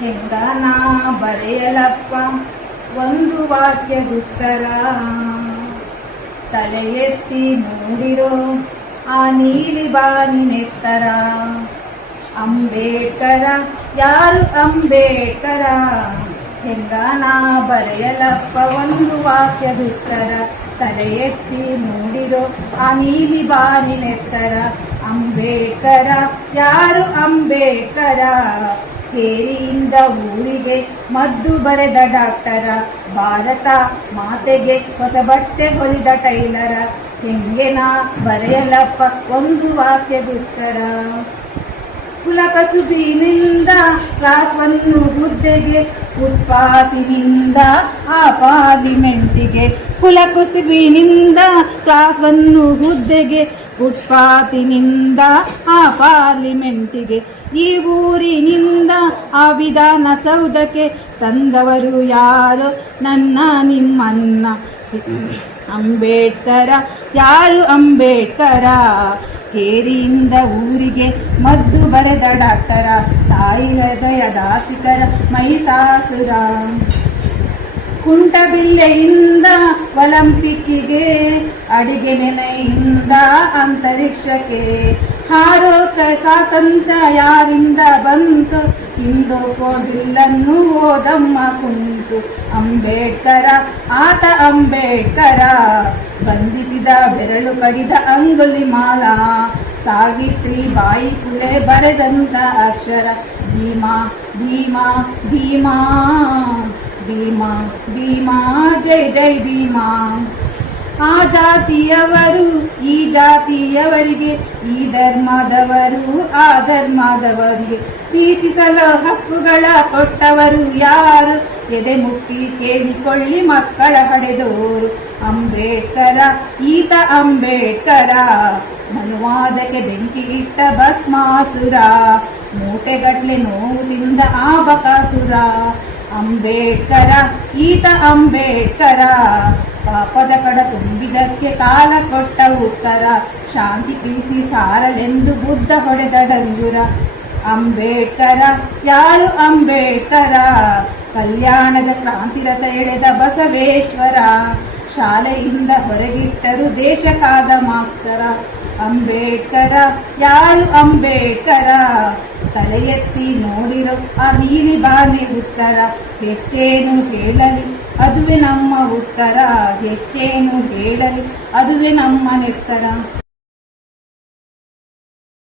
ಹೆಂಗನ ಬರೆಯಲಪ್ಪ ಒಂದು ವಾಕ್ಯದುತ್ತರ. ತಲೆ ಎತ್ತಿ ನೋಡಿರೋ ಆ ನೀಲಿ ಬಾನಿನೆತ್ತರ. ಅಂಬೇಡ್ಕರ ಯಾರು ಅಂಬೇಡ್ಕರ? ಹೆಂಗನ ಬರೆಯಲಪ್ಪ ಒಂದು ವಾಕ್ಯದುತ್ತರ. ತಲೆ ಎತ್ತಿ ನೋಡಿರೋ ಆ ನೀಲಿ ಬಾನಿನೆತ್ತರ. ಅಂಬೇಡ್ಕರ ಯಾರು ಅಂಬೇಡ್ಕರ? ಕೇರಿಯಿಂದ ಊರಿಗೆ ಮದ್ದು ಬರೆದ ಡಾಕ್ಟರ. ಭಾರತ ಮಾತೆಗೆ ಹೊಸ ಬಟ್ಟೆ ಹೊಲಿದ ಟೈಲರ. ಹೆಂಗೆನ ಬರೆಯಲಪ್ಪ ಒಂದು ವಾಕ್ಯದುತ್ತರ. ಕುಲಕಸುಬಿನಿಂದ ಕ್ಲಾಸ್ 1 ಹುದ್ದೆಗೆ, ಫುಟ್ಪಾತಿನಿಂದ ಆ ಪಾರ್ಲಿಮೆಂಟಿಗೆ. ಕುಲಕಸುಬಿನಿಂದ ಕ್ಲಾಸ್ 1 ಹುದ್ದೆಗೆ, ಫುಟ್ಪಾತಿನಿಂದ ಆ ಪಾರ್ಲಿಮೆಂಟಿಗೆ. ಈ ಊರಿನಿಂದ ಆ ವಿಧಾನಸೌಧಕ್ಕೆ ತಂದವರು ಯಾರು? ನನ್ನ ನಿಮ್ಮನ್ನ. ಅಂಬೇಡ್ಕರ ಯಾರು ಅಂಬೇಡ್ಕರ? ಕೇರಿಯಿಂದ ಊರಿಗೆ ಮದ್ದು ಬರೆದ ಡಾಕ್ಟರ. ತಾಯಿ ಹೃದಯದಾಶ್ರಿತರ ಮಹಿಷಾಸುರ. ಕುಂಟಬಿಲ್ಲೆಯಿಂದ ಒಲಿಂಪಿಕ್ಕಿಗೆ, ಅಡಿಗೆ ಮನೆಯಿಂದ ಅಂತರಿಕ್ಷಕ್ಕೆ. ಹಾರೋಕ ಸ್ವಾತಂತ್ರ್ಯ ಯಾರಿಂದ ಬಂತು? ಹಿಂದೋಕೋ ಬಿಲ್ಲನ್ನು ಓದಮ್ಮ ಕುಂತು. ಅಂಬೇಡ್ಕರ ಆತ ಅಂಬೇಡ್ಕರ. ಬಂಧಿಸಿದ ಬೆರಳು ಕಡಿದ ಅಂಗುಲಿಮಾಲ. ಸಾವಿತ್ರಿ ಬಾಯಿ ಫುಲೆ ಬರೆದಂತ ಅಕ್ಷರ. ಭೀಮಾ ಭೀಮಾ ಭೀಮಾ ಭೀಮಾ ಭೀಮಾ ಜೈ ಜೈ ಭೀಮಾ. ಆ ಜಾತಿಯವರು ಈ ಜಾತಿಯವರಿಗೆ, ಈ ಧರ್ಮದವರು ಆ ಧರ್ಮದವರಿಗೆ. ಪ್ರೀತಿಸಲು ಹಕ್ಕುಗಳ ಕೊಟ್ಟವರು ಯಾರು? ಎದೆ ಮುಟ್ಟಿ ಕೇಳಿಕೊಳ್ಳಿ ಮಕ್ಕಳ ಹಡೆದೋರು. ಅಂಬೇಡ್ಕರ ಈತ ಅಂಬೇಡ್ಕರ. ಮನುವಾದಕ್ಕೆ ಬೆಂಕಿ ಇಟ್ಟ ಭಸ್ಮಾಸುರ. ಮೂಟೆಗಟ್ಲೆ ನೋವು ತಿಂದ ಆ ಬಕಾಸುರ. ಅಂಬೇಡ್ಕರ ಈತ ಅಂಬೇಡ್ಕರ. ಪಾಪದ ಕಡ ತುಂಬಿದಕ್ಕೆ ಕಾಲ ಕೊಟ್ಟ ಉತ್ತರ. ಶಾಂತಿ ಪ್ರೀತಿ ಸಾರಲೆಂದು ಬುದ್ಧ ಹೊಡೆದ ಡಂಗುರ. ಅಂಬೇಡ್ಕರ ಯಾರು ಅಂಬೇಡ್ಕರ? ಕಲ್ಯಾಣದ ಕ್ರಾಂತಿರಥ ಎಳೆದ ಬಸವೇಶ್ವರ. ಶಾಲೆಯಿಂದ ಹೊರಗಿಟ್ಟರು ದೇಶಕ್ಕಾದ ಮಾಸ್ತರ. ಅಂಬೇಡ್ಕರ ಯಾರು ಅಂಬೇಡ್ಕರ? ತಲೆ ಎತ್ತಿ ನೋಡಿರೋ ಆ ನೀಲಿ ಬಾನಿ ಉತ್ತರ. ಹೆಚ್ಚೇನು ಹೇಳಲಿ ಅದುವೇ ನಮ್ಮ ಉತ್ತರ. ಹೆಚ್ಚೇನು ಹೇಳಲಿ ಅದುವೇ ನಮ್ಮ ನೆತ್ತರ.